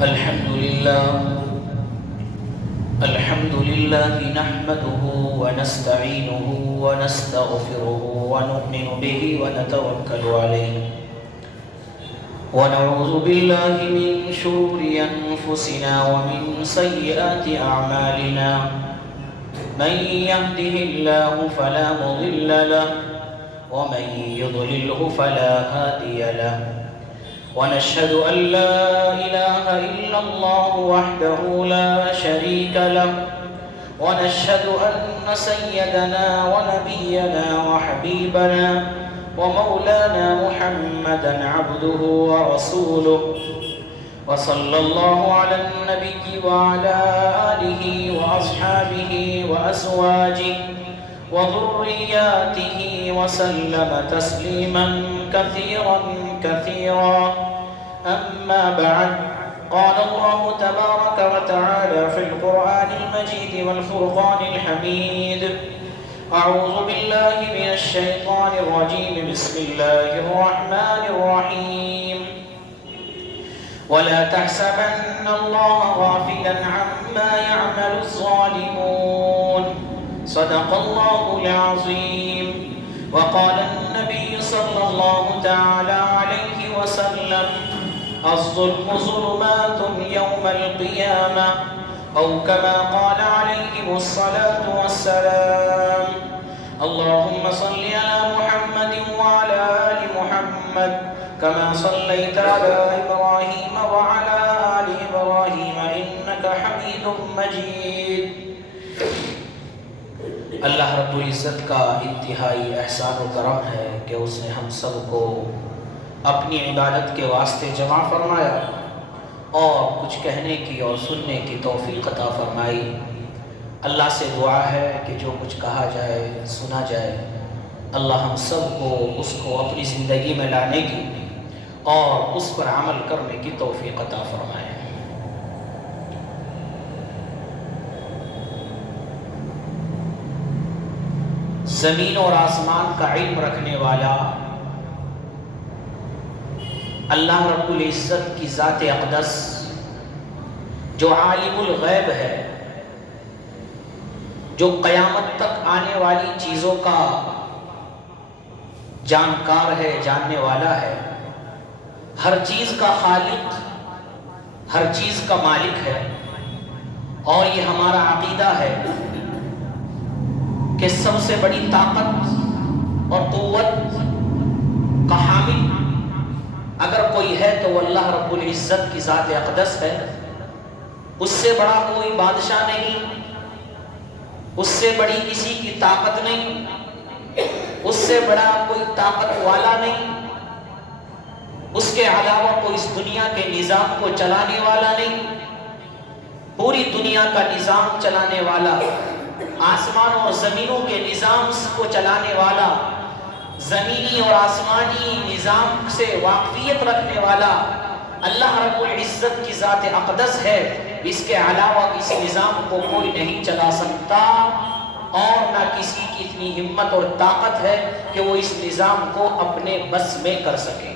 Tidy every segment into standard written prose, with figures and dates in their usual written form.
الحمد لله نحمده ونستعينه ونستغفره ونؤمن به ونتوكل عليه ونعوذ بالله من شرور أنفسنا ومن سيئات أعمالنا من يهده الله فلا مضل له ومن يضلله فلا هادي له ونشهد أن لا إله إلا الله وحده لا شريك له ونشهد أن سيدنا ونبينا وحبيبنا ومولانا محمدا عبده ورسوله وصلى الله على النبي وعلى آله وأصحابه وأزواجه وذرياته وسلم تسليما كثيرا كثيرا. أما بعد، قال الله تبارك وتعالى في القرآن المجيد والفرقان الحميد: أعوذ بالله من الشيطان الرجيم، بسم الله الرحمن الرحيم. ولا تحسبن الله غافلا عما يعمل الظالمون، صدق الله العظيم. وقال النبي صلى الله تعالى عليه وسلم: الظلم ظلمات يوم القيامة، أو كما قال عليه الصلاة والسلام. اللهم صل على محمد وعلى آل محمد كما صليت على إبراهيم وعلى آل إبراهيم إنك حميد مجيد. اللہ رب العزت کا انتہائی احسان و کرم ہے کہ اس نے ہم سب کو اپنی عبادت کے واسطے جمع فرمایا اور کچھ کہنے کی اور سننے کی توفیق عطا فرمائی. اللہ سے دعا ہے کہ جو کچھ کہا جائے سنا جائے، اللہ ہم سب کو اس کو اپنی زندگی میں لانے کی اور اس پر عمل کرنے کی توفیق عطا فرمائے. زمین اور آسمان کا علم رکھنے والا اللہ رب العزت کی ذات اقدس، جو عالم الغیب ہے، جو قیامت تک آنے والی چیزوں کا جانکار ہے، جاننے والا ہے، ہر چیز کا خالق، ہر چیز کا مالک ہے. اور یہ ہمارا عقیدہ ہے کہ سب سے بڑی طاقت اور قوت کا حامل اگر کوئی ہے تو وہ اللہ رب العزت کی ذات اقدس ہے. اس سے بڑا کوئی بادشاہ نہیں، اس سے بڑی کسی کی طاقت نہیں، اس سے بڑا کوئی طاقت والا نہیں، اس کے علاوہ کوئی اس دنیا کے نظام کو چلانے والا نہیں. پوری دنیا کا نظام چلانے والا، آسمان اور زمینوں کے نظام کو چلانے والا، زمینی اور آسمانی نظام سے واقفیت رکھنے والا اللہ رب العزت کی ذات اقدس ہے. اس کے علاوہ کسی نظام کو کوئی نہیں چلا سکتا اور نہ کسی کی اتنی ہمت اور طاقت ہے کہ وہ اس نظام کو اپنے بس میں کر سکے.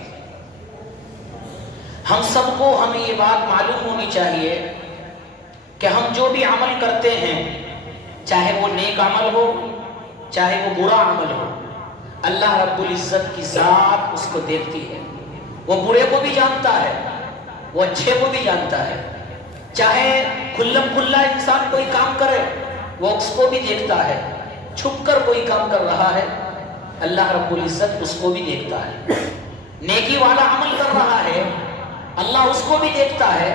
ہم سب کو ہمیں یہ بات معلوم ہونی چاہیے کہ ہم جو بھی عمل کرتے ہیں، چاہے وہ نیک عمل ہو چاہے وہ برا عمل ہو، اللہ رب العزت کی ذات اس کو دیکھتی ہے. وہ برے کو بھی جانتا ہے، وہ اچھے کو بھی جانتا ہے. چاہے کھلم کھلا انسان کوئی کام کرے، وہ اس کو بھی دیکھتا ہے. چھپ کر کوئی کام کر رہا ہے، اللہ رب العزت اس کو بھی دیکھتا ہے. نیکی والا عمل کر رہا ہے، اللہ اس کو بھی دیکھتا ہے.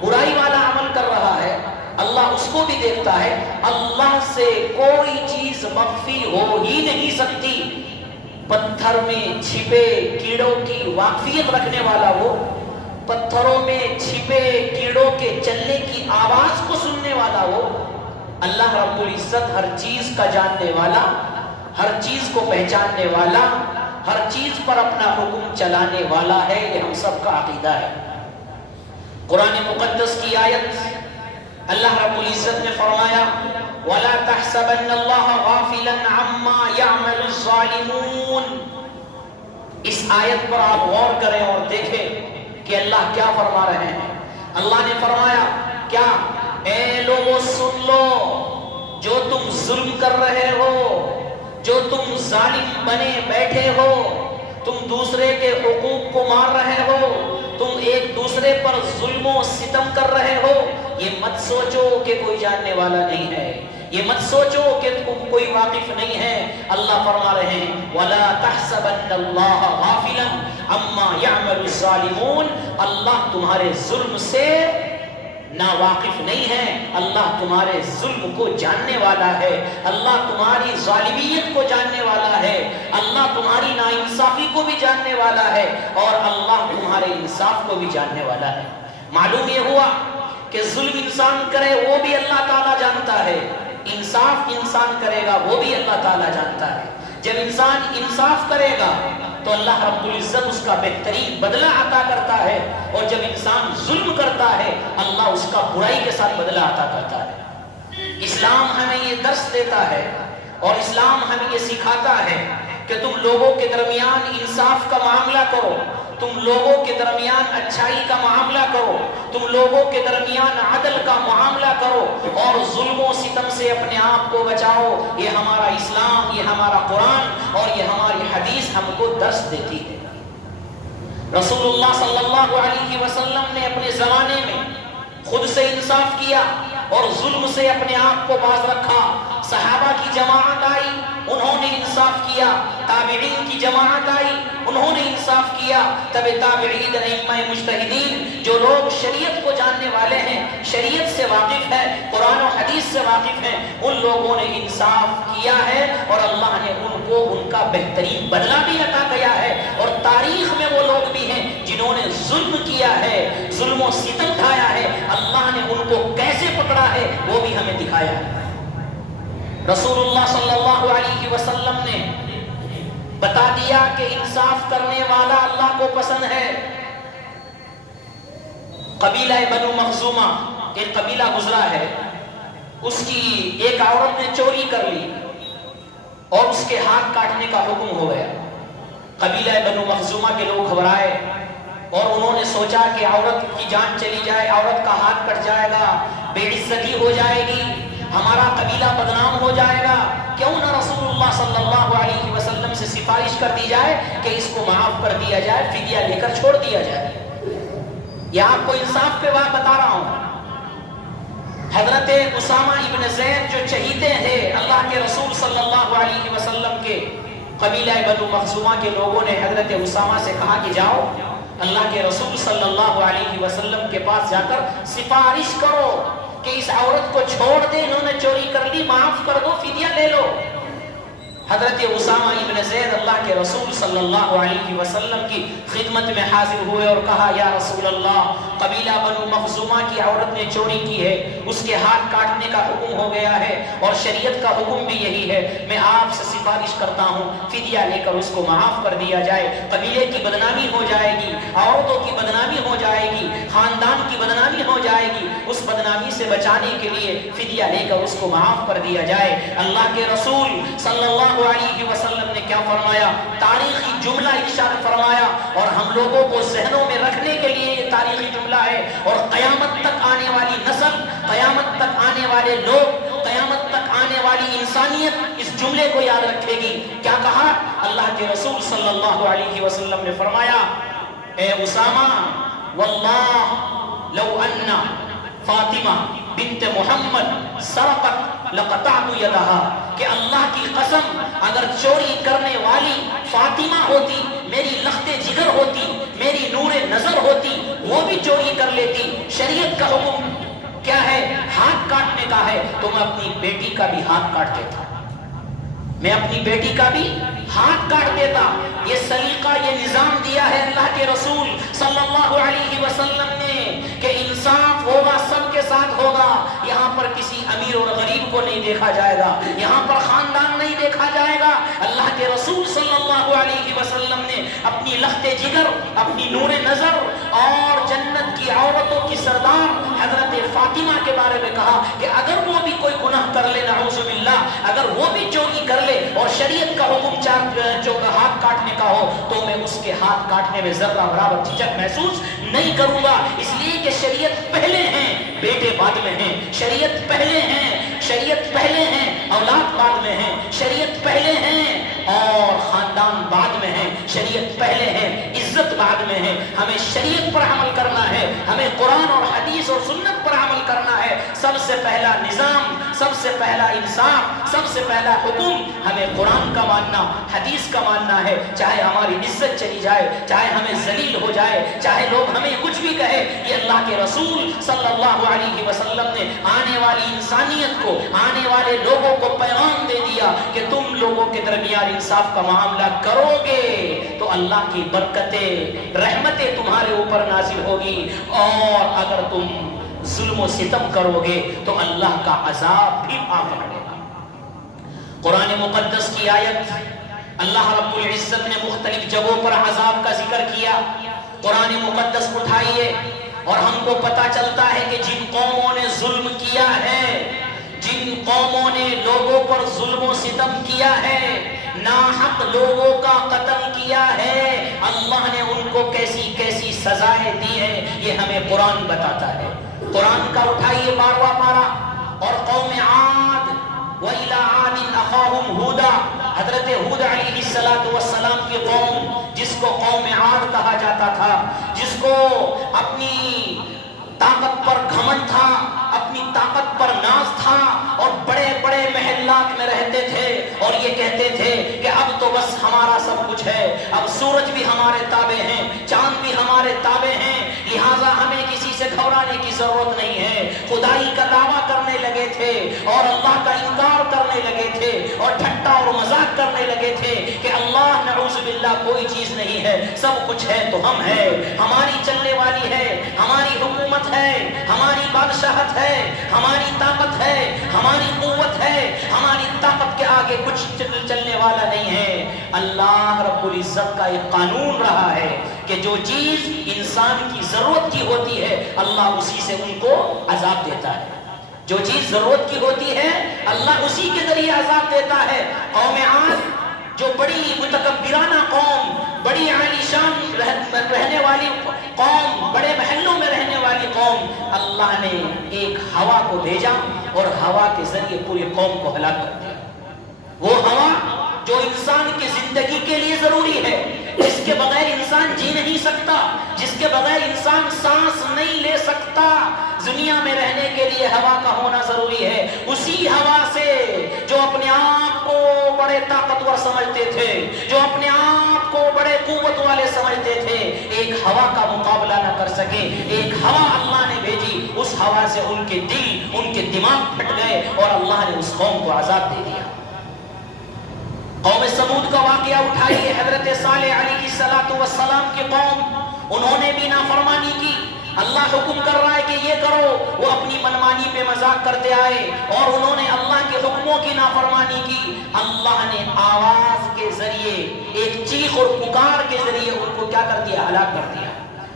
برائی والا عمل کر رہا ہے، اللہ اس کو بھی دیکھتا ہے. اللہ سے کوئی چیز مخفی ہو ہی نہیں سکتی. پتھر میں چھپے کیڑوں کی واقفیت رکھنے والا وہ، پتھروں میں چھپے کیڑوں کے چلنے کی آواز کو سننے والا وہ، اللہ رب العزت ہر چیز کا جاننے والا، ہر چیز کو پہچاننے والا، ہر چیز پر اپنا حکم چلانے والا ہے. یہ ہم سب کا عقیدہ ہے. قرآن مقدس کی آیت اللہ رب العزت نے فرمایا: وَلَا تَحْسَبَنَّ اللَّهَ غَافِلًا عَمَّا يَعْمَلُ الظَّالِمُونَ. اس آیت پر آپ غور کریں اور دیکھیں کہ اللہ کیا فرما رہے ہیں. اللہ نے فرمایا کیا؟ اے لوگوں سن لو، جو تم ظلم کر رہے ہو، جو تم ظالم بنے بیٹھے ہو، تم دوسرے کے حقوق کو مار رہے ہو، تم ایک دوسرے پر ظلم و ستم کر رہے ہو، یہ مت سوچو کہ کوئی جاننے والا نہیں ہے، یہ مت سوچو کہ تم کوئی واقف نہیں ہے۔ اللہ فرما رہے ہیں وَلَا تَحْسَبَنَّ اللَّهَ غَافِلًا عَمَّا يَعْمَلُ الظَّالِمُونَ، اللہ تمہارے ظلم سے ناواقف نہیں ہے، اللہ تمہارے ظلم کو جاننے والا ہے، اللہ تمہاری ظالمیت کو جاننے والا ہے، اللہ تمہاری ناانصافی کو بھی جاننے والا ہے، اور اللہ تمہارے انصاف کو بھی جاننے والا ہے۔ معلوم یہ ہوا کہ ظلم انسان کرے وہ بھی اللہ تعالیٰ جانتا ہے، انصاف انسان کرے گا وہ بھی اللہ تعالیٰ جانتا ہے۔ جب انسان انصاف کرے گا تو اللہ رب العزت اس کا بہترین بدلہ عطا کرتا ہے، اور جب انسان ظلم کرتا ہے اللہ اس کا برائی کے ساتھ بدلہ عطا کرتا ہے۔ اسلام ہمیں یہ درس دیتا ہے اور اسلام ہمیں یہ سکھاتا ہے کہ تم لوگوں کے درمیان انصاف کا معاملہ کرو، تم لوگوں کے درمیان اچھائی کا معاملہ کرو، تم لوگوں کے درمیان عدل کا معاملہ کرو، اور ظلم و ستم سے اپنے آپ کو بچاؤ۔ یہ ہمارا اسلام، یہ ہمارا قرآن اور یہ ہماری حدیث ہم کو درس دیتی ہے۔ رسول اللہ صلی اللہ علیہ وسلم نے اپنے زمانے میں خود سے انصاف کیا اور ظلم سے اپنے آپ کو باز رکھا۔ صحابہ کی جماعت آئی، انہوں نے انصاف کیا، تابعین کی جماعت آئی، انہوں نے انصاف کیا، تب تابعین ائمہ مجتہدین جو لوگ شریعت کو جاننے والے ہیں، شریعت سے واقف ہے، قرآن و حدیث سے واقف ہیں، ان لوگوں نے انصاف کیا ہے اور اللہ نے ان کو ان کا بہترین بدلہ بھی عطا کیا ہے۔ اور تاریخ میں وہ لوگ بھی ہیں جنہوں نے ظلم کیا ہے، ظلم و ستم ڈھایا ہے، اللہ نے ان کو کیسے پکڑا ہے وہ بھی ہمیں دکھایا ہے۔ رسول اللہ صلی اللہ علیہ وسلم نے بتا دیا کہ انصاف کرنے والا اللہ کو پسند ہے۔ قبیلہ بنو مخزومہ ایک قبیلہ گزرا ہے، اس کی ایک عورت نے چوری کر لی اور اس کے ہاتھ کاٹنے کا حکم ہو گیا۔ قبیلہ بنو مخزومہ کے لوگ گھبرائے اور انہوں نے سوچا کہ عورت کی جان چلی جائے، عورت کا ہاتھ کٹ جائے گا، بے عزتی ہو جائے گی، ہمارا قبیلہ بدنام ہو جائے گا، کیوں نہ رسول اللہ صلی اللہ علیہ وسلم سے سفارش کر دی جائے کہ اس کو معاف کر دیا جائے، فدیہ لے کر چھوڑ دیا جائے۔ یہ آپ کو انصاف پہ بات بتا رہا ہوں۔ حضرت اسامہ ابن زید جو چہیتے تھے اللہ کے رسول صلی اللہ علیہ وسلم کے، قبیلہ بنو مخزومہ کے لوگوں نے حضرت اسامہ سے کہا کہ جاؤ اللہ کے رسول صلی اللہ علیہ وسلم کے پاس جا کر سفارش کرو کہ اس عورت کو چھوڑ دے، انہوں نے چوری کر لی، معاف کر دو، فدیہ لے لو۔ حضرت اسامہ ابن زید اللہ کے رسول صلی اللہ علیہ وسلم کی خدمت میں حاضر ہوئے اور کہا یا رسول اللہ، قبیلہ بنو مخزومہ کی عورت نے چوری کی ہے، اس کے ہاتھ کاٹنے کا حکم ہو گیا ہے اور شریعت کا حکم بھی یہی ہے، میں آپ سے سفارش کرتا ہوں فدیہ لے کر اس کو معاف کر دیا جائے، قبیلے کی بدنامی ہو جائے گی، عورتوں کی بدنامی ہو جائے گی، خاندان کی بدنامی ہو جائے گی، اس بدنامی سے بچانے کے لیے فدیہ لے کر اس کو معاف کر دیا جائے۔ اللہ کے رسول صلی اللہ علیہ وسلم نے کیا فرمایا؟ تاریخی جملہ ارشاد فرمایا، اور ہم لوگوں کو ذہنوں میں رکھنے کے لیے یہ تاریخی جملہ ہے، اور قیامت تک آنے والی نسل، قیامت تک آنے والے لوگ، قیامت تک آنے والی انسانیت اس جملے کو یاد رکھے گی۔ کیا کہا؟ اللہ کے رسول صلی اللہ علیہ وسلم نے فرمایا اے اسامہ واللہ لو ان فاطمہ بنت محمد سرقت لقطعت یدها، کہ اللہ کی قسم اگر چوری کرنے والی فاطمہ ہوتی، میری لخت جگر ہوتی، میری نور نظر ہوتی، وہ بھی چوری کر لیتی۔ شریعت کا حکم کیا ہے؟ ہاتھ کاٹنے کا ہے، تو میں اپنی بیٹی کا بھی ہاتھ کاٹ دیتا، میں اپنی بیٹی کا بھی ہاتھ کاٹ دیتا۔ یہ سلیقہ، یہ نظام دیا ہے اللہ کے رسول صلی اللہ علیہ وسلم نے کہ انصاف ہوگا، سب کے ساتھ ہوگا، یہاں پر کسی امیر اور غریب کو نہیں دیکھا جائے گا، یہاں پر خاندان نہیں دیکھا جائے گا۔ اللہ کے رسول صلی اللہ علیہ وسلم نے اپنی لخت جگر، اپنی نور نظر اور جنت کی عورتوں کی سردار حضرت فاطمہ کے بارے میں کہا کہ اگر وہ بھی کوئی گناہ کر لے، نعوذ باللہ، اگر وہ بھی چوری کر لے اور شریعت کا حکم ہاتھ کاٹنے کا ہو، تو میں اس کے ہاتھ کاٹنے میں ذرہ برابر جھجک محسوس نہیں کروں گا، اس لیے کہ کہ شریعت پہلے ہیں بیٹے بعد میں ہیں، شریعت پہلے ہیں، شریعت پہلے ہیں اولاد بعد میں ہیں، شریعت پہلے ہیں اور خاندان بعد میں ہیں، شریعت پہلے ہے عزت بعد میں ہے۔ ہمیں شریعت پر عمل کرنا ہے، ہمیں قرآن اور حدیث اور سنت پر عمل کرنا ہے۔ سب سے پہلا نظام، سب سے پہلا انصاف، سب سے پہلا حکم ہمیں قرآن کا ماننا، حدیث کا ماننا ہے۔ چاہے ہماری عزت چلی جائے، چاہے ہمیں ذلیل ہو جائے، چاہے لوگ ہمیں کچھ بھی کہے، یہ اللہ کے رسول صلی اللہ علیہ وسلم نے آنے والی انسانیت کو، آنے والے لوگوں کو پیغام دے دیا کہ تم لوگوں کے درمیان انصاف کا معاملہ کرو گے تو اللہ کی برکتیں، رحمتیں تمہارے اوپر نازل ہوگی، اور اگر تم ظلم و ستم کرو گے تو اللہ کا عذاب بھی آ پڑے گا۔ قرآن مقدس کی آیت، اللہ رب العزت نے مختلف جگہوں پر عذاب کا ذکر کیا۔ قرآن مقدس اٹھائیے اور ہم کو پتا چلتا ہے کہ جن قوموں نے ظلم کیا ہے، جن قوموں نے لوگوں پر ظلم و ستم کیا ہے، ناحق لوگوں کا قتل کیا ہے، اللہ نے ان کو کیسی کیسی سزائیں دی ہیں، یہ ہمیں قرآن بتاتا ہے۔ قرآن کا اٹھائیے 12واں پارہ، اور قوم عاد وَإِلَىٰ عَادٍ أَخَاهُمْ هُودًا، حضرت ہود علیہ السلام کی قوم، جس کو قوم عاد کہا جاتا تھا، جس کو اپنی طاقت پر گھمنڈ تھا، اپنی طاقت پر ناز تھا، اور بڑے بڑے محلات میں رہتے تھے، اور یہ کہتے تھے کہ اب تو بس ہمارا سب کچھ ہے، اب سورج بھی ہمارے تابع ہیں، چاند بھی ہمارے تابع ہیں، لہٰذا ہمیں کسی سے گھبرانے کی ضرورت نہیں ہے۔ خدائی کا دعویٰ کرنے لگے تھے اور اللہ کا انکار کرنے لگے تھے، اور ٹھٹا اور مذاق کرنے لگے تھے کہ اللہ نعوذ باللہ کوئی چیز نہیں ہے، سب کچھ ہے تو ہم ہے، ہماری چلنے والی ہے، ہماری حکومت ہے، ہماری بادشاہت ہے، ہماری طاقت ہے، ہماری قوت ہے، ہماری طاقت کے آگے کچھ چلنے والا نہیں ہے۔ اللہ رب العزت کا ایک قانون رہا ہے کہ جو چیز انسان کی ضرورت کی ہوتی ہے اللہ اسی سے ان کو عذاب دیتا ہے، جو چیز ضرورت کی ہوتی ہے اللہ اسی کے ذریعے عذاب دیتا ہے۔ قوم عاد جو بڑی متکبرانہ قوم، بڑی عالی شان رہنے والی قوم، بڑے محلوں میں رہنے والی قوم، اللہ نے ایک ہوا کو بھیجا اور ہوا کے ذریعے پوری قوم کو ہلاک کر دیا۔ وہ ہوا جو انسان کی زندگی کے لیے ضروری ہے، جس کے بغیر انسان جی نہیں سکتا، جس کے بغیر انسان سانس نہیں لے سکتا، دنیا میں رہنے کے لیے ہوا کا ہونا ضروری ہے۔ اسی ہوا سے جو اپنے آپ کو بڑے طاقتور سمجھتے تھے، جو اپنے آپ کو بڑے قوت والے سمجھتے تھے، ایک ہوا کا مقابلہ نہ کر سکے، ایک ہوا اللہ نے بھیجی، اس ہوا سے ان کے دل، ان کے دماغ پھٹ گئے اور اللہ نے اس قوم کو عذاب دے دیا۔ قوم سمود کا واقعہ اٹھائیے، حضرت صالح علیہ السلام کی قوم، انہوں نے بھی نافرمانی کی۔ اللہ حکم کر رہا ہے کہ یہ کرو، وہ اپنی منمانی پہ مذاق کرتے آئے اور انہوں نے اللہ کے حکموں کی نافرمانی کی۔ اللہ نے آواز کے ذریعے، ایک چیخ اور پکار کے ذریعے ان کو کیا کر دیا؟ ہلاک کر دیا۔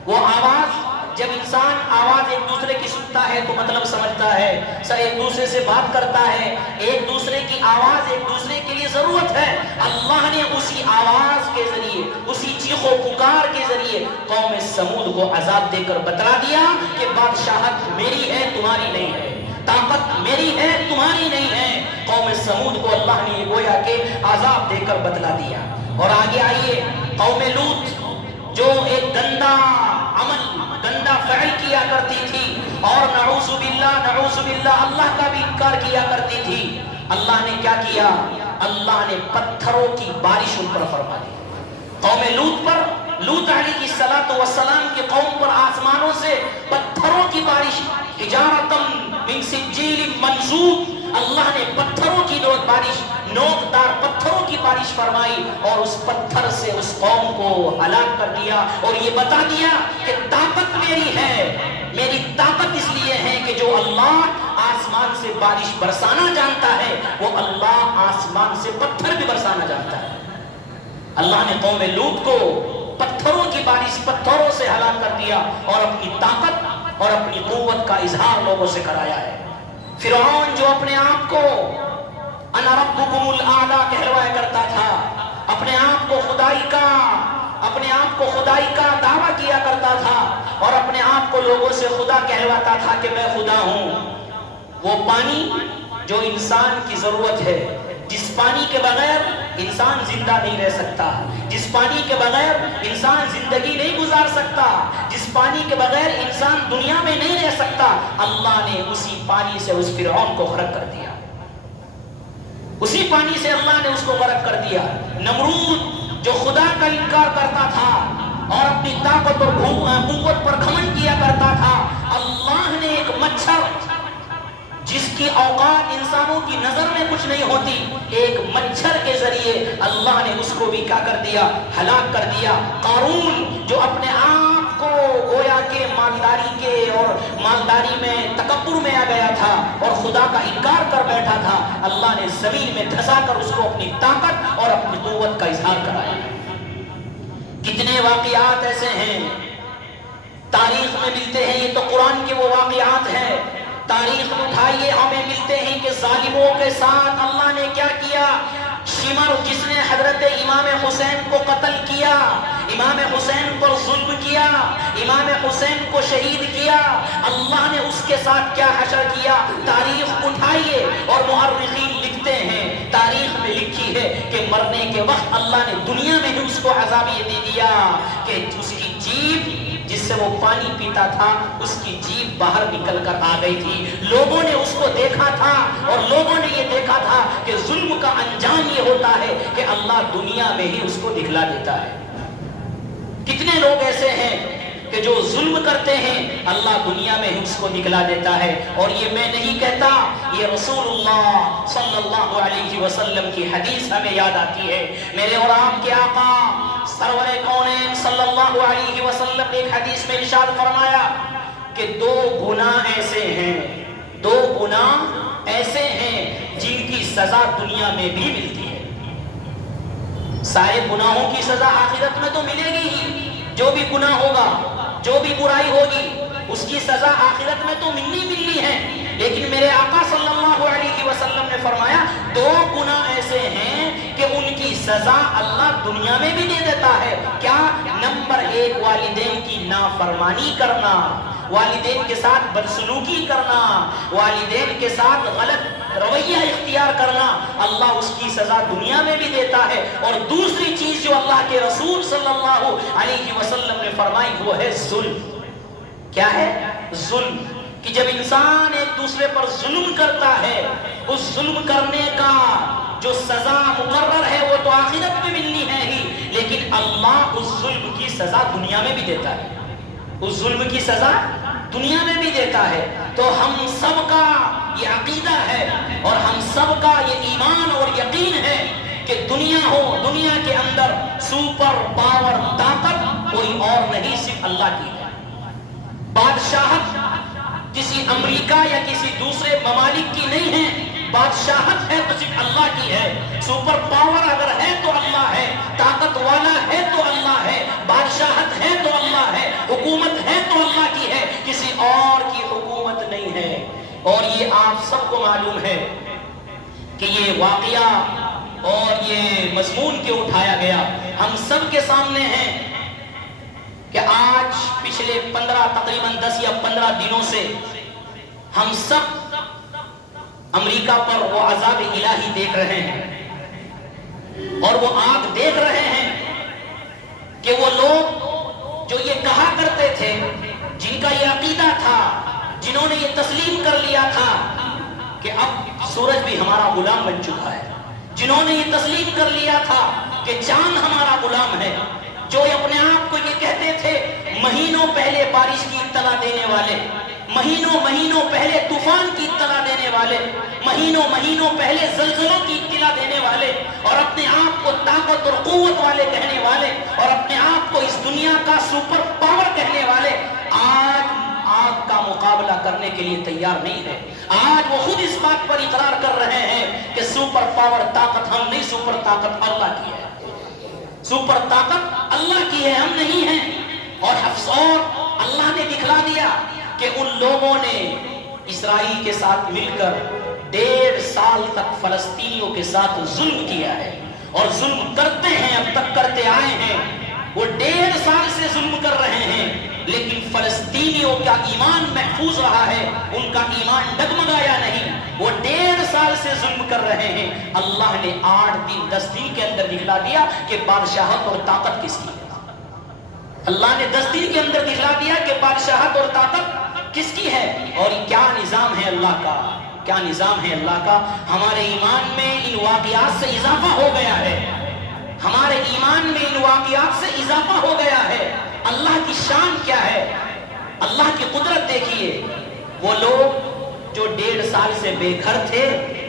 وہ آواز، جب انسان آواز ایک دوسرے کی سنتا ہے تو مطلب سمجھتا ہے، ایک دوسرے سے بات کرتا ہے، ایک دوسرے کی آواز ایک دوسرے کے لیے ضرورت ہے۔ اللہ نے اسی آواز کے ذریعے، اسی چیخ و پکار کے ذریعے قوم سمود کو عذاب دے کر بتلا دیا کہ بادشاہت میری ہے، تمہاری نہیں ہے، طاقت میری ہے، تمہاری نہیں ہے۔ قوم سمود کو اللہ نے گویا کہ عذاب دے کر بتلا دیا۔ اور آگے آئیے، قوم لوط جو ایک گندا عمل، گندا فعل کیا کرتی تھی اور نعوذ باللہ اللہ کا بھی انکار کیا کرتی تھی، اللہ نے کیا کیا؟ اللہ نے پتھروں کی بارش ان پر فرما دی۔ قوم لوط پر، لوط علیہ السلام کی قوم پر آسمانوں سے پتھروں کی بارش، حجارۃ من سجیل منضود، اللہ نے پتھروں کی بارش، نوکدار پتھروں کی بارش فرمائی اور اس پتھر سے اس قوم کو ہلاک کر دیا، اور یہ بتا دیا کہ طاقت میری ہے، میری طاقت اس لیے ہے کہ جو اللہ آسمان سے بارش برسانا جانتا ہے وہ اللہ آسمان سے پتھر بھی برسانا جانتا ہے۔ اللہ نے قوم لوط کو پتھروں کی بارش، پتھروں سے ہلاک کر دیا اور اپنی طاقت اور اپنی قوت کا اظہار لوگوں سے کرایا ہے۔ فرعون جو اپنے آپ کو انا ربکم الاعلی کہلوایا کرتا تھا، اپنے آپ کو خدائی کا دعویٰ کیا کرتا تھا اور اپنے آپ کو لوگوں سے خدا کہلواتا تھا کہ میں خدا ہوں، وہ پانی جو انسان کی ضرورت ہے، جس پانی کے بغیر انسان زندہ نہیں رہ سکتا، جس پانی کے بغیر انسان زندگی نہیں گزار سکتا، جس پانی کے بغیر انسان دنیا میں نہیں رہ سکتا، اللہ نے اسی پانی سے اس فرعون کو غرق کر دیا، اسی پانی سے اللہ نے اس کو غرق کر دیا۔ نمرود جو خدا کا انکار کرتا تھا اور اپنی طاقت اور قوت پر گھمنڈ کیا کرتا تھا، اللہ نے ایک مچھر جس کی اوقات انسانوں کی نظر میں کچھ نہیں ہوتی، ایک مچھر کے ذریعے اللہ نے اس کو بھی کیا کر دیا، ہلاک کر دیا۔ قارون جو اپنے آپ کو گویا کہ مالداری کے اور مالداری میں تکبر میں آ گیا تھا اور خدا کا انکار کر بیٹھا تھا، اللہ نے زمین میں دھسا کر اس کو اپنی طاقت اور اپنی قوت کا اظہار کرایا۔ کتنے واقعات ایسے ہیں تاریخ میں ملتے ہیں، یہ تو قرآن کے وہ واقعات ہیں، تاریخ میں اٹھائیے ہمیں ملتے ہیں کہ ظالموں کے ساتھ اللہ نے کیا کیا۔ شمر جس نے حضرت امام حسین کو قتل کیا، امام حسین پر ظلم کیا، امام حسین کو شہید کیا، اللہ نے اس کے ساتھ کیا حشر کیا۔ تاریخ اٹھائیے اور مؤرخین لکھتے ہیں، تاریخ میں لکھی ہے کہ مرنے کے وقت اللہ نے دنیا میں ہی اس کو عذاب یہ دے دیا کہ اس کی جیب جس سے وہ پانی پیتا تھا، اس کی جیب باہر نکل کر آ گئی تھی۔ لوگوں نے اس کو دیکھا تھا اور لوگوں نے یہ دیکھا تھا کہ ظلم کا انجام یہ ہوتا ہے کہ اللہ دنیا میں ہی اس کو دکھلا دیتا ہے۔ کتنے لوگ ایسے ہیں کہ جو ظلم کرتے ہیں اللہ دنیا میں ہی اس کو دکھلا دیتا ہے۔ اور یہ میں نہیں کہتا، یہ رسول اللہ صلی اللہ علیہ وسلم کی حدیث ہمیں یاد آتی ہے۔ میرے اور آپ کے آقا سرور کونین صلی اللہ علیہ وسلم نے ایک حدیث میں ارشاد فرمایا کہ دو گناہ ایسے ہیں، دو گناہ ایسے ہیں جن کی سزا دنیا میں بھی ملتی ہے۔ سارے گناہوں کی سزا آخرت میں تو ملے گی ہی، جو بھی گناہ ہوگا، جو بھی برائی ہوگی، اس کی سزا آخرت میں تو ملنی ہے، لیکن میرے آقا صلی اللہ علیہ وسلم نے فرمایا دو گناہ ایسے ہیں کہ ان کی سزا اللہ دنیا میں بھی دے دیتا ہے۔ کیا؟ نمبر ایک، والدین کی نافرمانی کرنا، والدین کے ساتھ بدسلوکی کرنا، والدین کے ساتھ غلط رویہ اختیار کرنا، اللہ اس کی سزا دنیا میں بھی دیتا ہے۔ اور دوسری چیز جو اللہ کے رسول صلی اللہ علیہ وسلم نے فرمائی وہ ہے ظلم۔ کیا ہے؟ ظلم، کہ جب انسان ایک دوسرے پر ظلم کرتا ہے، اس ظلم کرنے کا جو سزا مقرر ہے وہ تو آخرت میں ملنی ہے ہی، لیکن اللہ اس ظلم کی سزا دنیا میں بھی دیتا ہے، اس ظلم کی سزا دنیا میں بھی دیتا ہے۔ تو ہم سب کا یہ عقیدہ ہے اور ہم سب کا یہ ایمان اور یقین ہے کہ دنیا ہو، دنیا کے اندر سپر پاور طاقت کوئی اور نہیں، صرف اللہ کی ہے۔ بادشاہت کسی امریکہ یا کسی دوسرے ممالک کی نہیں ہے، بادشاہت ہے تو صرف اللہ کی ہے۔ سپر پاور اگر ہے تو اللہ ہے، طاقت والا ہے تو اللہ ہے، بادشاہت ہے تو اللہ ہے، حکومت ہے تو اللہ کی ہے، کسی اور کی حکومت نہیں ہے۔ اور یہ آپ سب کو معلوم ہے کہ یہ واقعہ اور یہ مضمون کیوں اٹھایا گیا، ہم سب کے سامنے ہے کہ آج پچھلے تقریباً 10 یا 15 دنوں سے ہم سب امریکہ پر وہ عذاب الہی دیکھ رہے ہیں اور وہ آگ دیکھ رہے ہیں کہ وہ لوگ جو یہ کہا کرتے تھے، جن کا یہ عقیدہ تھا، جنہوں نے یہ تسلیم کر لیا تھا کہ اب سورج بھی ہمارا غلام بن چکا ہے، جنہوں نے یہ تسلیم کر لیا تھا کہ چاند ہمارا غلام ہے، جو اپنے آپ کو یہ کہتے تھے مہینوں پہلے بارش کی اطلاع دینے والے، مہینوں پہلے طوفان کی اطلاع دینے والے، مہینوں پہلے زلزلوں کی اطلاع دینے والے، اور اپنے آپ کو طاقت اور قوت والے کہنے والے، اور اپنے آپ کو اس دنیا کا سپر پاور کہنے والے، آج آگ کا مقابلہ کرنے کے لیے تیار نہیں ہے۔ آج وہ خود اس بات پر اقرار کر رہے ہیں کہ سپر پاور طاقت ہم نہیں، سپر طاقت اللہ کی ہے، سپر طاقت اللہ کی ہے، ہم نہیں ہیں۔ اور افسوس اللہ نے دکھلا دیا کہ ان لوگوں نے اسرائیل کے ساتھ مل کر 1.5 سال تک فلسطینیوں کے ساتھ ظلم کیا ہے، اور ظلم کرتے ہیں، اب تک کرتے آئے ہیں، وہ 1.5 سال سے ظلم کر رہے ہیں۔ لیکن فلسطینیوں کا ایمان محفوظ رہا ہے، ان کا ایمان ڈگمگایا نہیں۔ وہ 1.5 سال سے ظلم کر رہے ہیں، اللہ نے 8 دن 10 دن کے اندر دکھلا دیا کہ بادشاہت اور طاقت کس کی ہے۔ اللہ نے 10 دن کے اندر دکھلا دیا کہ بادشاہت اور طاقت کس کی ہے، اور کیا نظام ہے اللہ کا، کیا نظام ہے اللہ کا۔ ہمارے ایمان میں ان واقعات سے اضافہ ہو گیا ہے، ہمارے ایمان میں ان واقعات سے اضافہ ہو گیا ہے۔ اللہ کی شان کیا ہے، اللہ کی قدرت دیکھیے۔ وہ لوگ جو 1.5 سال سے بے گھر تھے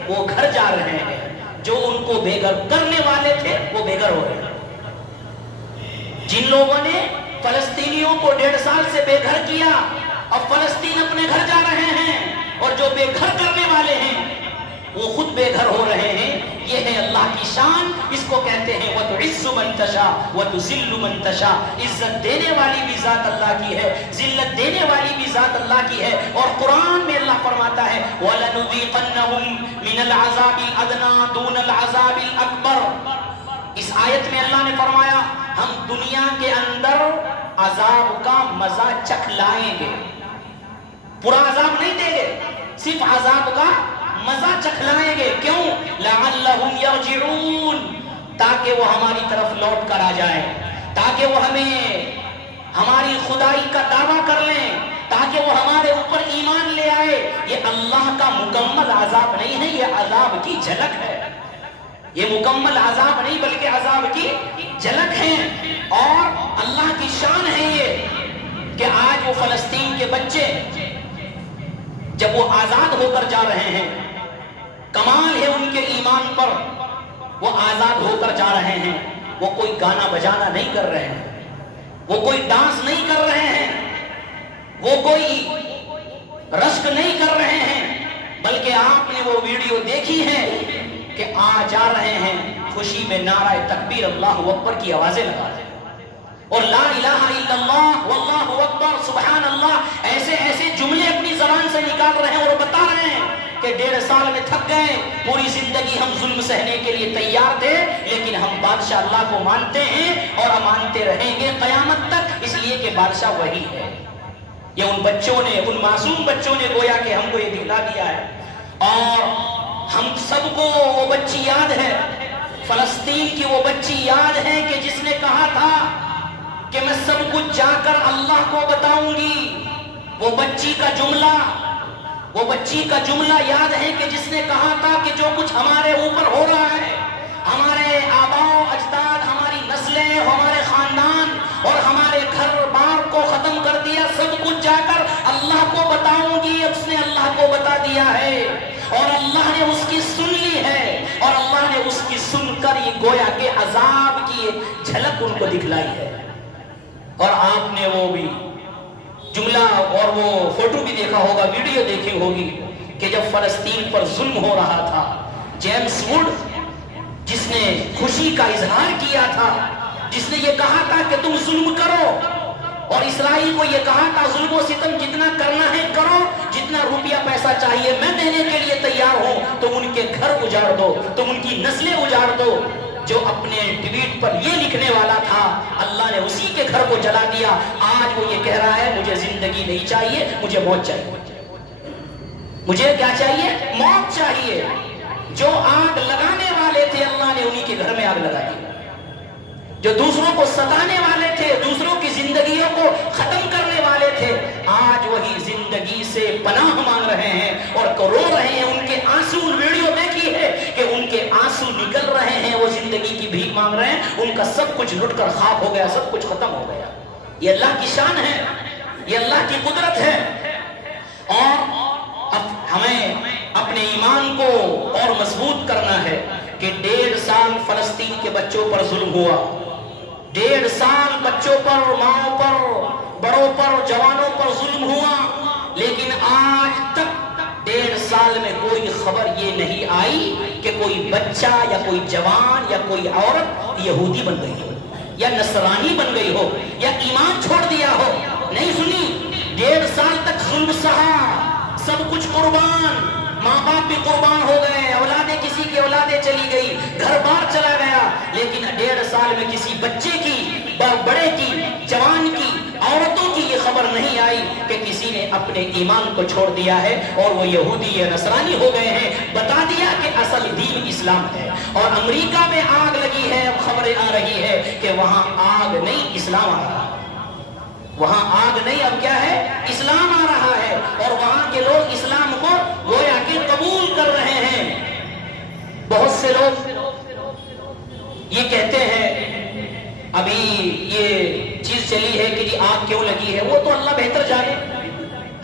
وہ گھر جا رہے ہیں، جو ان کو بے گھر کرنے والے تھے وہ بے گھر ہو رہے ہیں۔ جن لوگوں نے فلسطینیوں کو 1.5 سال سے بے گھر کیا، اب فلسطین اپنے گھر جا رہے ہیں، اور جو بے گھر کرنے والے ہیں وہ خود بے گھر ہو رہے ہیں۔ یہ ہے اللہ کی شان، اس کو کہتے ہیں وَتُعِزُّ مَن تَشَاءُ وَتُذِلُّ مَن تَشَاءُ۔ عزت دینے والی بھی ذات اللہ کی ہے، ذلت دینے والی بھی ذات اللہ کی ہے۔ اور قرآن میں اللہ فرماتا ہے وَلَنُذِيقَنَّهُم مِّنَ الْعَذَابِ الْأَدْنَىٰ دُونَ الْعَذَابِ الْأَكْبَرِ۔ اس آیت میں اللہ نے فرمایا ہم دنیا کے اندر عذاب کا مزہ چکھ لائیں گے، پورا عذاب نہیں دیں گے، صرف عذاب کا مزہ چکھ لائیں گے۔ کیوں؟ لَعَلَّهُمْ يَرْجِعُونَ، تاکہ وہ ہماری طرف لوٹ کر آ جائیں، تاکہ وہ ہماری خدائی کا دعویٰ کر لیں، تاکہ وہ ہمارے اوپر ایمان لے آئے۔ یہ اللہ کا مکمل عذاب نہیں ہے، یہ عذاب کی جھلک ہے، یہ مکمل عذاب نہیں بلکہ عذاب کی جھلک ہے۔ اور اللہ کی شان ہے یہ کہ آج وہ فلسطین کے بچے جب وہ آزاد ہو کر جا رہے ہیں، کمال ہے ان کے ایمان پر، وہ آزاد ہو کر جا رہے ہیں، وہ کوئی گانا بجانا نہیں کر رہے ہیں، وہ کوئی ڈانس نہیں کر رہے ہیں، وہ کوئی رشک نہیں کر رہے ہیں، بلکہ آپ نے وہ ویڈیو دیکھی ہے کہ جا رہے ہیں خوشی میں نعرہ تکبیر اللہ اکبر کی آوازیں لگا رہے ہیں، اور لا الہ الا اللہ واللہ اکبر سبحان اللہ ایسے ایسے جملے اپنی زبان سے نکال رہے ہیں، اور بتا رہے ہیں کہ 1.5 سال میں تھک گئے، پوری زندگی ہم ظلم سہنے کے لیے تیار تھے، لیکن ہم بادشاہ اللہ کو مانتے ہیں اور مانتے رہیں گے قیامت تک، اس لیے کہ بادشاہ وہی ہے۔ یہ ان بچوں نے، ان معصوم بچوں نے گویا کہ ہم کو یہ دکھلا دیا ہے، اور ہم سب کو وہ بچی یاد ہے، فلسطین کی وہ بچی یاد ہے کہ جس نے کہا تھا کہ میں سب کچھ جا کر اللہ کو بتاؤں گی۔ وہ بچی کا جملہ یاد ہے کہ جس نے کہا تھا کہ جو کچھ ہمارے اوپر ہو رہا ہے، ہمارے آباؤ اجداد، ہماری نسلیں، ہمارے خاندان اور ہمارے گھر بار کو ختم کر دیا، سب کچھ جا کر اللہ کو بتاؤں گی۔ اس نے اللہ کو بتا دیا ہے، اور اللہ نے اس کی سن لی ہے، اور اللہ نے اس کی سن کر یہ گویا کہ عذاب کی جھلک ان کو دکھلائی ہے۔ اور آپ نے وہ بھی جملہ اور وہ فوٹو بھی دیکھا ہوگا، ویڈیو دیکھی ہوگی کہ جب فلسطین پر ظلم ہو رہا تھا، جیمز ووڈ جس نے خوشی کا اظہار کیا تھا، جس نے یہ کہا تھا کہ تم ظلم کرو، اور اسرائیل کو یہ کہا تھا ظلم و ستم جتنا کرنا ہے کرو، جتنا روپیہ پیسہ چاہیے میں دینے کے لیے تیار ہوں، تم ان کے گھر اجاڑ دو، تم ان کی نسلیں اجاڑ دو۔ جو اپنے ٹویٹ پر یہ لکھنے والا تھا، اللہ نے اسی کے گھر کو جلا دیا۔ آج وہ یہ کہہ رہا ہے مجھے زندگی نہیں چاہیے، مجھے موت چاہیے۔ مجھے کیا چاہیے؟ موت چاہیے۔ جو آگ لگانے والے تھے اللہ نے انہی کے گھر میں آگ لگائی، جو دوسروں کو ستانے والے تھے، دوسروں کی زندگیوں کو ختم کرنے والے تھے، آج وہی زندگی سے پناہ مانگ رہے ہیں اور رو رہے ہیں۔ ان کے آنسو، ویڈیو دیکھی ہے کہ ان کے آنسو نکل رہے ہیں، وہ زندگی کی بھیک مانگ رہے ہیں، ان کا سب کچھ لٹ کر خاک ہو گیا، سب کچھ ختم ہو گیا۔ یہ اللہ کی شان ہے، یہ اللہ کی قدرت ہے۔ اور اب ہمیں اپنے ایمان کو اور مضبوط کرنا ہے کہ 1.5 سال فلسطین کے بچوں پر ظلم ہوا، 1.5 سال بچوں پر، ماؤں پر، بڑوں پر، جوانوں پر ظلم ہوا، لیکن آج تک 1.5 سال میں کوئی خبر یہ نہیں آئی کہ کوئی بچہ یا کوئی جوان یا کوئی عورت یہودی بن گئی ہو یا نصرانی بن گئی ہو یا ایمان چھوڑ دیا ہو، نہیں سنی۔ 1.5 سال تک ظلم سہا، سب کچھ قربان، ماں باپ بھی قربان ہو گئے، اولادیں، کسی کی اولادیں چلی گئی، گھر بار چلا گیا، لیکن 1.5 سال میں کسی بچے کی، بڑے کی، جوان کی، عورتوں کی یہ خبر خبر نہیں آئی کہ کسی نے اپنے ایمان کو چھوڑ دیا ہے اور وہ یہودی یا نصرانی ہو گئے ہیں. بتا دیا کہ اصل دین اسلام ہے. اور امریکہ میں آگ لگی ہے, اب خبریں آ رہی ہے کہ وہاں آگ نہیں اسلام آ رہا ہے. وہاں آگ نہیں, اب کیا ہے, اسلام آ رہا ہے. اور وہاں کے لوگ اسلام کو گویا کہ قبول کر رہے ہیں. بہت سے لوگ یہ کہتے ہیں ابھی یہ چیز چلی ہے کہ جی آگ کیوں لگی ہے, وہ تو اللہ بہتر جانے,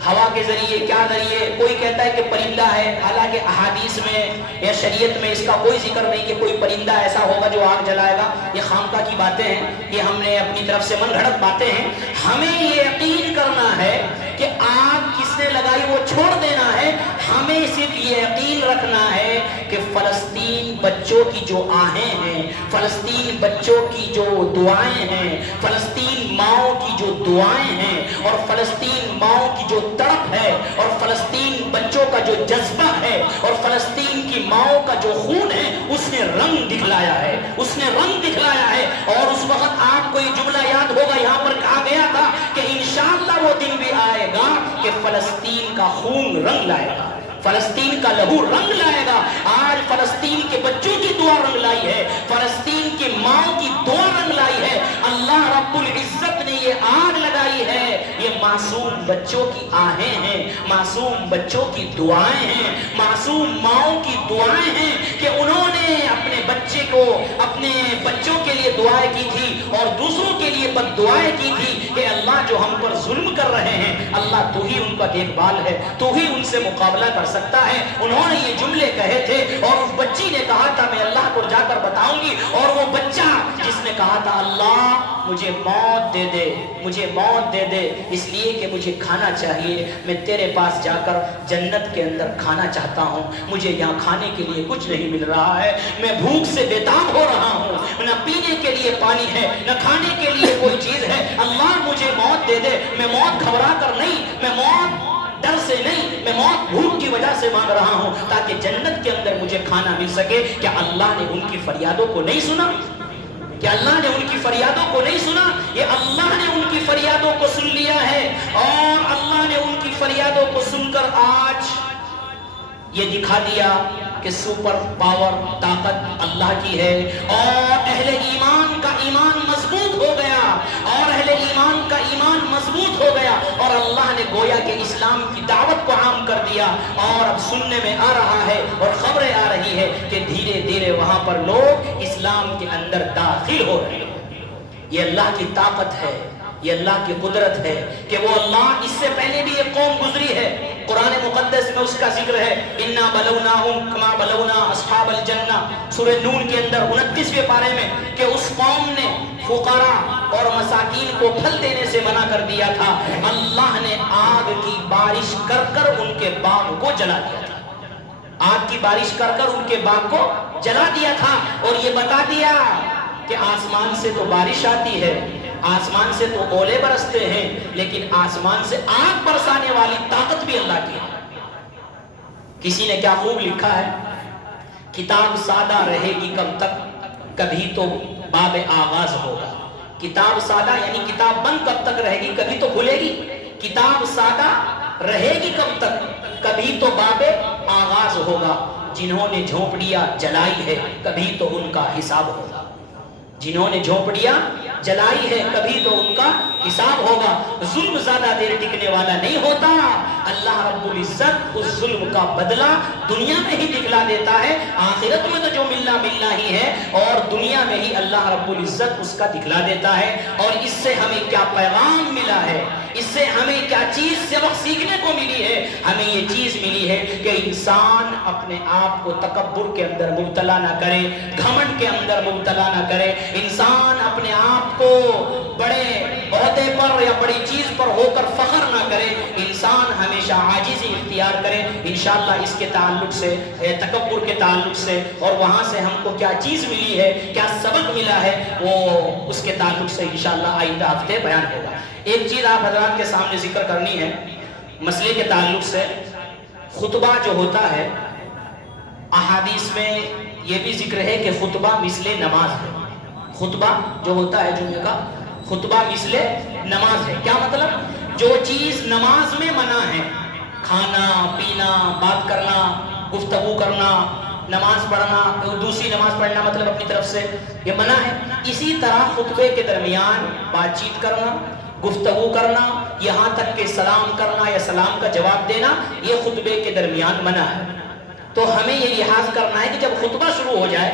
ہوا کے ذریعے کیا ذریعے. کوئی کہتا ہے کہ پرندہ ہے, حالانکہ احادیث میں یا شریعت میں اس کا کوئی ذکر نہیں کہ کوئی پرندہ ایسا ہوگا جو آگ جلائے گا. یہ خامخواہ کی باتیں ہیں, یہ ہم نے اپنی طرف سے من گھڑت باتیں ہیں. ہمیں یہ یقین کرنا ہے کہ آگ کس نے لگائی وہ چھوڑ دینا ہے. ہمیں صرف یہ یقین رکھنا ہے کہ فلسطین بچوں کی جو آہیں ہیں, فلسطین بچوں کی جو دعائیں ہیں, فلسطین ماؤں کی جو دعائیں ہیں, اور فلسطین ماؤں کی جو تڑپ ہے, اور فلسطین بچوں کا جو جذبہ ہے, اور فلسطین کی ماؤں کا جو خون ہے, اس نے رنگ دکھلایا ہے, اس نے رنگ دکھلایا ہے. اور اس وقت آپ کو یہ جملہ یاد ہوگا, یہاں پر کہا گیا تھا کہ انشاءاللہ وہ دن بھی آئے گا کہ فلسطین کا خون رنگ لائے گا, فلسطین کا لہو رنگ لائے گا. آج فلسطین کے بچوں کی دعا رنگ لائی ہے, فلسطین کی ماں کی دعا رنگ لائی ہے. اللہ رب العزت نے یہ آگ لگائی ہے. یہ معصوم بچوں کی آہیں ہیں, معصوم بچوں کی دعائیں ہیں, معصوم ماؤں کی دعائیں ہیں کہ انہوں نے اپنے بچے کو, اپنے بچوں کے لیے دعائیں کی تھی اور دوسروں کے لیے بد دعائیں کی تھی کہ اللہ جو ہم پر ظلم کر رہے ہیں, اللہ تو ہی ان کا دیکھ بھال ہے, تو ہی ان سے مقابلہ کر سکتا ہے. انہوں نے یہ جملے کہے تھے اور اس بچی نے کہا تھا میں اللہ کو جا کر بتاؤں گی. اور وہ بچہ جس نے کہا تھا اللہ مجھے موت دے دے, مجھے موت دے دے, اس لیے کہ مجھے کھانا چاہیے, میں تیرے پاس جا کر جنت کے اندر کھانا چاہتا ہوں, مجھے یہاں کھانے کے لیے کچھ نہیں مل رہا ہے, میں بھوک سے بیتاب ہو رہا ہوں, نہ پینے کے لیے پانی ہے, نہ کھانے کے لیے کوئی چیز ہے, اللہ مجھے موت دے دے. میں موت گھبرا کر نہیں, میں موت ڈر سے نہیں, میں موت بھوک کی وجہ سے مانگ رہا ہوں تاکہ جنت کے اندر مجھے کھانا مل سکے. کیا اللہ نے ان کی فریادوں کو نہیں سنا؟ کہ اللہ نے ان کی فریادوں کو نہیں سنا؟ یہ اللہ نے ان کی فریادوں کو سن لیا ہے, اور اللہ نے ان کی فریادوں کو سن کر آج یہ دکھا دیا کہ سپر پاور طاقت اللہ کی ہے. اور اہل ایمان کا ایمان مضبوط ہو گیا, اور اہل ایمان کا ایمان مضبوط ہو گیا, اور اللہ نے گویا کہ اسلام کی دعوت کو عام کر دیا. اور اب سننے میں آ رہا ہے اور خبریں آ رہی ہے کہ دھیرے دھیرے وہاں پر لوگ اسلام کے اندر داخل ہو رہے ہیں. یہ اللہ کی طاقت ہے, یہ اللہ کی قدرت ہے کہ وہ اللہ, اس سے پہلے بھی ایک قوم گزری ہے, قرآن مقدس میں اس کا ذکر ہے, اِنَّا بَلَوْنَاهُمْ كَمَا بَلَوْنَا أَصْحَابَ الْجَنَّةِ, سورہ نون کے اندر 29ویں پارے میں, کہ اس قوم نے فقراء اور مساکین کو پھل دینے سے منع کر دیا تھا. اللہ نے آگ کی بارش کر کر ان کے باغ کو جلا دیا تھا, آگ کی بارش کر کر ان کے باغ کو جلا دیا تھا. اور یہ بتا دیا کہ آسمان سے تو بارش آتی ہے, آسمان سے تو اولے برستے ہیں, لیکن آسمان سے آگ برسانے والی طاقت بھی اللہ کی ہے. کسی نے کیا خوب لکھا ہے, کتاب سادہ رہے گی کب تک, کبھی تو باب آغاز ہوگا. کتاب سادہ یعنی کتاب بند کب تک رہے گی, کبھی تو کھلے گی. کتاب سادہ رہے گی کب تک, کبھی تو باب آغاز ہوگا. جنہوں نے جھونپڑیاں جلائی ہے کبھی تو ان کا حساب ہوگا, جنہوں نے جھونپڑیاں جلائی ہے کبھی تو ان کا حساب ہوگا. ظلم زیادہ دیر ٹکنے والا نہیں ہوتا. اللہ رب العزت اس ظلم کا بدلہ دنیا میں ہی دکھلا دیتا ہے, آخرت میں تو جو ملنا ہی ہے, اور دنیا میں ہی اللہ رب العزت اس کا دکھلا دیتا ہے. اور اس سے ہمیں کیا پیغام ملا ہے, اس سے ہمیں کیا چیز سبق سیکھنے کو ملی ہے؟ ہمیں یہ چیز ملی ہے کہ انسان اپنے آپ کو تکبر کے اندر مبتلا نہ کرے, گھمنڈ کے اندر مبتلا نہ کرے. انسان اپنے آپ کو بڑے عہدے پر یا بڑی چیز پر ہو کر فخر نہ کرے. انسان ہمیشہ عاجزی اختیار کرے. انشاءاللہ اس کے تعلق سے, تکبر کے تعلق سے, اور وہاں سے ہم کو کیا چیز ملی ہے, کیا سبق ملا ہے, وہ اس کے تعلق سے انشاءاللہ آئندہ ہفتے بیان ہوگا. ایک چیز آپ حضرات کے سامنے ذکر کرنی ہے مسئلے کے تعلق سے. خطبہ جو ہوتا ہے, احادیث میں یہ بھی ذکر ہے کہ خطبہ مثل نماز ہے. خطبہ جو ہوتا ہے جمعے کا, خطبہ مثل نماز ہے. کیا مطلب؟ جو چیز نماز میں منع ہے، کھانا پینا، بات کرنا، گفتگو کرنا، نماز پڑھنا، دوسری نماز پڑھنا مطلب اپنی طرف سے، یہ منع ہے. اسی طرح خطبے کے درمیان بات چیت کرنا، گفتگو کرنا، یہاں تک کہ سلام کرنا یا سلام کا جواب دینا، یہ خطبے کے درمیان منع ہے. تو ہمیں یہ لحاظ کرنا ہے کہ جب خطبہ شروع ہو جائے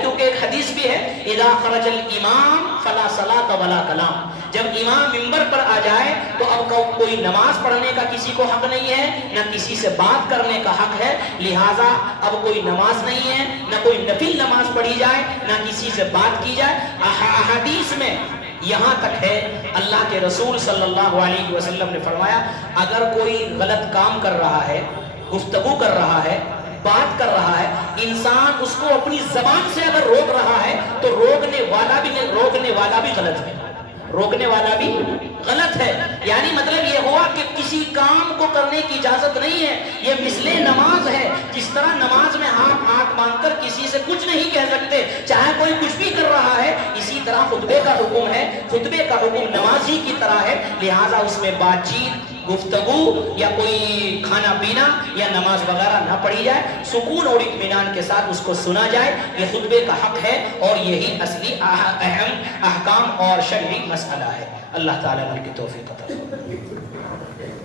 کیونکہ ایک حدیث بھی ہے اذا خرج الامام فلا صلاۃ ولا کلام، جب امام منبر پر آ جائے تو اب کوئی نماز پڑھنے کا کسی کو حق نہیں ہے، نہ کسی سے بات کرنے کا حق ہے. لہٰذا اب کوئی نماز نہیں ہے، نہ کوئی نفل نماز پڑھی جائے، نہ کسی سے بات کی جائے. احادیث میں یہاں تک ہے اللہ کے رسول صلی اللہ علیہ وسلم نے فرمایا اگر کوئی غلط کام کر رہا ہے، گفتگو کر رہا ہے، بات کر رہا ہے، انسان اس کو اپنی زبان سے اگر روک رہا ہے تو روکنے والا بھی غلط ہے، روکنے والا بھی غلط ہے. یعنی مطلب یہ ہوا کہ کسی کام کو کرنے کی اجازت نہیں ہے. یہ مثل نماز ہے، جس طرح نماز میں ہاتھ باندھ کر کسی سے کچھ نہیں کہہ سکتے چاہے کوئی کچھ بھی کر رہا ہے، اسی طرح خطبے کا حکم ہے. خطبے کا حکم نماز ہی کی طرح ہے، لہٰذا اس میں بات چیت، گفتگو یا کوئی کھانا پینا یا نماز وغیرہ نہ پڑھی جائے، سکون اور اطمینان کے ساتھ اس کو سنا جائے. یہ خطبے کا حق ہے اور یہی اصلی اہم احکام اور شرعی مسئلہ ہے. اللہ تعالیٰ کی توفیق عطا فرمائے.